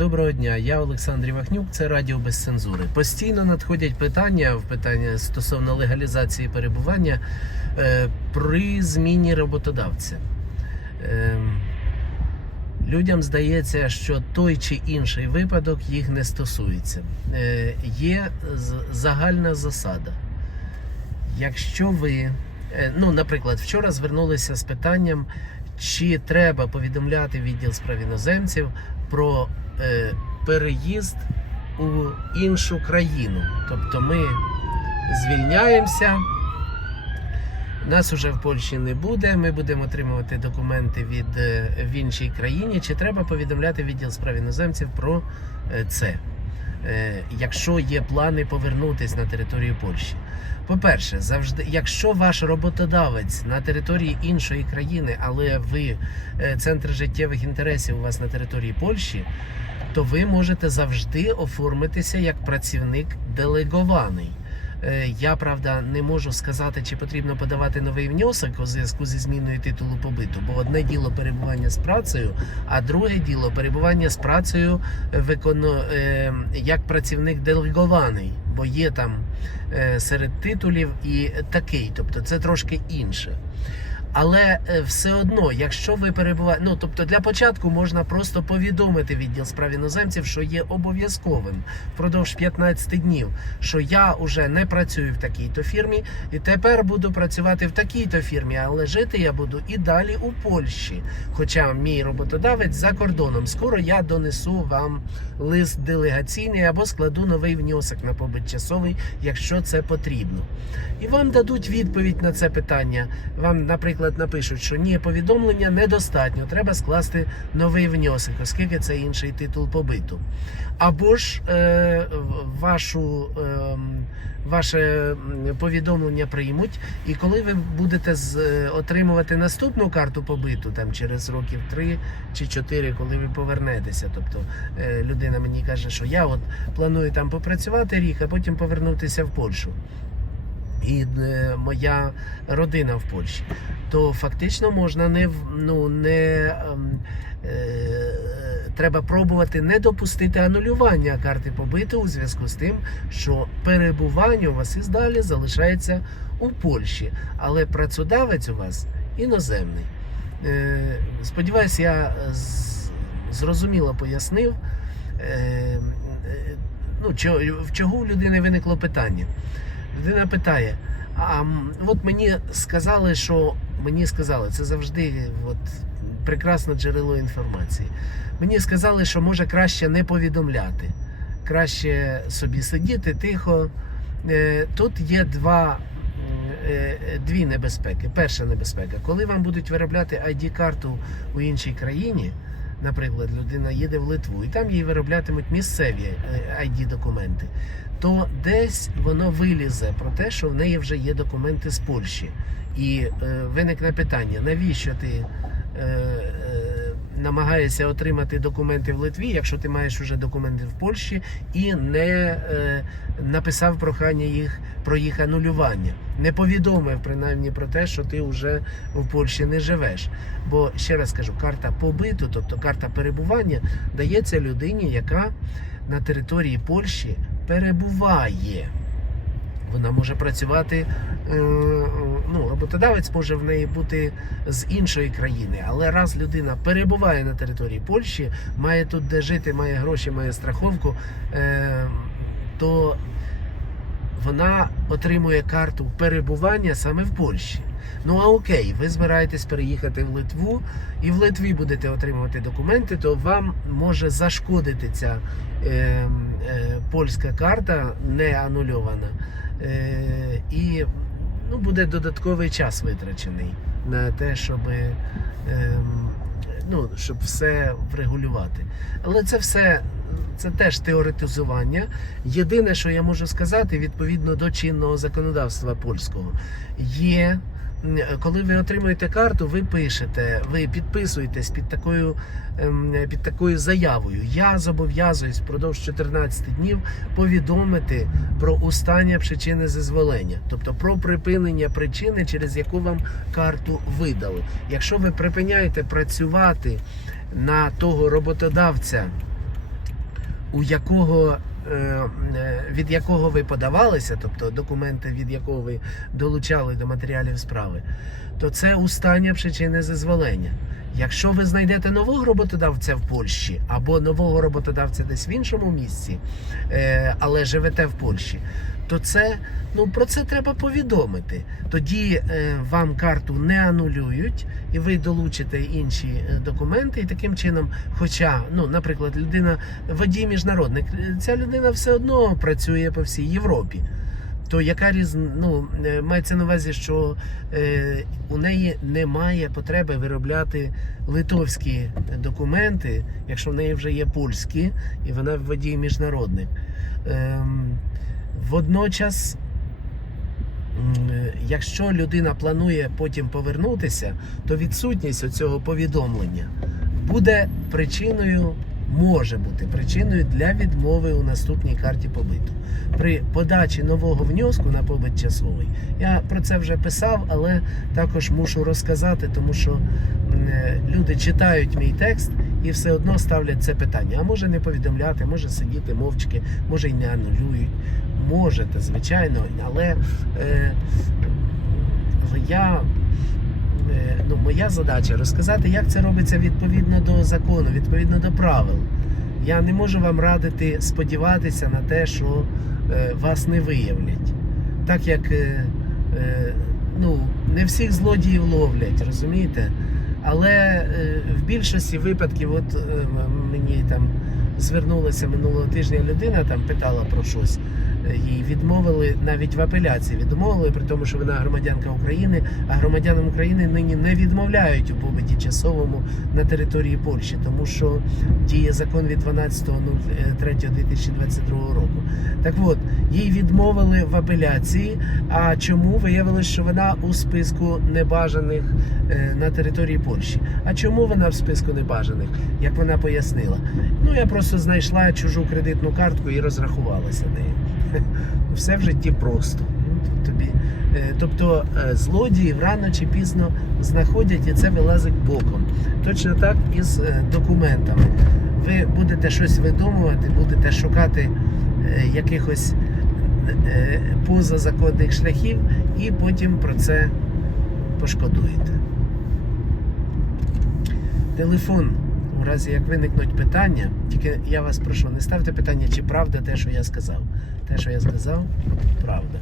Доброго дня, я Олександр Івахнюк, це Радіо без цензури. Постійно надходять питання в питання стосовно легалізації перебування е, при зміні роботодавця. Е, людям здається, що той чи інший випадок їх не стосується. Е, є загальна засада. Якщо ви, е, ну, наприклад, вчора звернулися з питанням, чи треба повідомляти відділ справ іноземців про переїзд у іншу країну. Тобто ми звільняємося, нас уже в Польщі не буде, ми будемо отримувати документи від е, в іншій країні. Чи треба повідомляти відділ справ іноземців про е, це? Е, якщо є плани повернутися на територію Польщі. По-перше, завжди, якщо ваш роботодавець на території іншої країни, але ви е, центр життєвих інтересів у вас на території Польщі, то ви можете завжди оформитися як працівник делегований. Е, Я правда не можу сказати, чи потрібно подавати новий внесок у зв'язку зі зміною титулу побиту, бо одне діло перебування з працею, а друге діло перебування з працею виконо... е, як працівник делегований, бо є там е, серед титулів і такий, тобто це трошки інше. Але е, все одно, якщо ви перебуваєте, ну тобто для початку можна просто повідомити відділ справ іноземців, що є обов'язковим впродовж 15 днів, що я вже не працюю в такій-то фірмі, і тепер буду працювати в такій-то фірмі, але жити я буду і далі у Польщі. Хоча мій роботодавець за кордоном. Скоро я донесу вам лист делегаційний або складу новий внесок на побит часовий, якщо це потрібно. І вам дадуть відповідь на це питання. Вам, наприклад, напишуть, що ні, повідомлення недостатньо, треба скласти новий внесок, оскільки це інший титул побиту. Або ж е, вашу, е, ваше повідомлення приймуть, і коли ви будете з, е, отримувати наступну карту побиту, там через років 3 чи 4, коли ви повернетеся. Тобто е, людина мені каже, що я от планую там попрацювати рік, а потім повернутися в Польщу і е, моя родина в Польщі, то фактично можна не ну не ем, е, треба пробувати не допустити анулювання карти побиту у зв'язку з тим, що перебування у вас і далі залишається у Польщі, але працедавець у вас іноземний. Е, Сподіваюсь, я зрозуміло пояснив. Е, е, Ну, чого, в чого у людини виникло питання? Людина питає: а от мені сказали, що мені сказали, це завжди от, прекрасне джерело інформації. Мені сказали, що може краще не повідомляти, краще собі сидіти тихо. Е, Тут є два, е, дві небезпеки. Перша небезпека, коли вам будуть виробляти ID-карту у іншій країні. Наприклад, людина їде в Литву і там їй вироблятимуть місцеві е, ID-документи то десь воно вилізе про те, що в неї вже є документи з Польщі. І е, виникне питання: навіщо ти е, е, намагаєшся отримати документи в Литві, якщо ти маєш вже документи в Польщі і не е, написав прохання їх про їх анулювання, не повідомив принаймні про те, що ти вже в Польщі не живеш. Бо ще раз кажу, карта побиту, тобто карта перебування, дається людині, яка на території Польщі перебуває. Вона може працювати, е, ну, роботодавець може в неї бути з іншої країни, але раз людина перебуває на території Польщі, має тут де жити, має гроші, має страховку, е, то вона отримує карту перебування саме в Польщі. Ну а окей, ви збираєтесь переїхати в Литву і в Литві будете отримувати документи, то вам може зашкодити ця е, е, польська карта не анульована. Е, і ну, буде додатковий час витрачений на те, щоб, е, ну, щоб все врегулювати. Але це все це теж теоретизування. Єдине, що я можу сказати, відповідно до чинного законодавства польського, є. М, Коли ви отримуєте карту, ви пишете, ви підписуєтесь під такою, ем, під такою заявою. Я зобов'язуюсь впродовж 14 днів повідомити про устання причини зазволення, тобто про припинення причини, через яку вам карту видали. Якщо ви припиняєте працювати на того роботодавця, у якого е, е, від якого ви подавалися, тобто документи, від якого ви долучали до матеріалів справи, то це устання причини зазволення. Якщо ви знайдете нового роботодавця в Польщі або нового роботодавця десь в іншому місці, е, але живете в Польщі, то це ну про це треба повідомити. Тоді е, вам карту не анулюють, і ви долучите інші е, документи, і таким чином, хоча, ну, наприклад, людина водій міжнародник, ця людина все одно працює по всій Європі. То яка різ... ну, е, мається на увазі, що е, у неї немає потреби виробляти литовські документи, якщо в неї вже є польські, і вона водій міжнародник. Ем, водночас, е, якщо людина планує потім повернутися, то відсутність цього повідомлення буде причиною, може бути причиною для відмови у наступній карті побиту. При подачі нового внеску на побит часовий. Я про це вже писав, але також мушу розказати, тому що е, люди читають мій текст і все одно ставлять це питання. А може не повідомляти, може сидіти мовчки, може й не анулюють. Можете, звичайно, але е, але я. Е, Ну, моя задача розказати, як це робиться відповідно до закону, відповідно до правил. Я не можу вам радити сподіватися на те, що е, вас не виявлять. Так як е, ну, не всіх злодіїв ловлять, розумієте? Але в більшості випадків, от мені там звернулася минулого тижня людина, там питала про щось. Їй відмовили навіть в апеляції. Відмовили, при тому, що вона громадянка України, а громадянам України нині не відмовляють у побиті часовому на території Польщі, тому що діє закон від 12.03.2022 року. Так от, їй відмовили в апеляції. А чому виявилось, що вона у списку небажаних е, на території Польщі? А чому вона в списку небажаних? Як вона пояснила? Ну я просто знайшла чужу кредитну картку і розрахувалася нею. Все в житті просто. Ну, Тобі. е, Тобто е, злодіїв рано чи пізно знаходять і це вилазить боком. Точно так і з е, документами. Ви будете щось видумувати, будете шукати якихось позазаконних шляхів і потім про це пошкодуєте. Телефон, у разі як виникнуть питання, тільки я вас прошу, не ставте питання, чи правда те, що я сказав. Те, що я сказав, правда.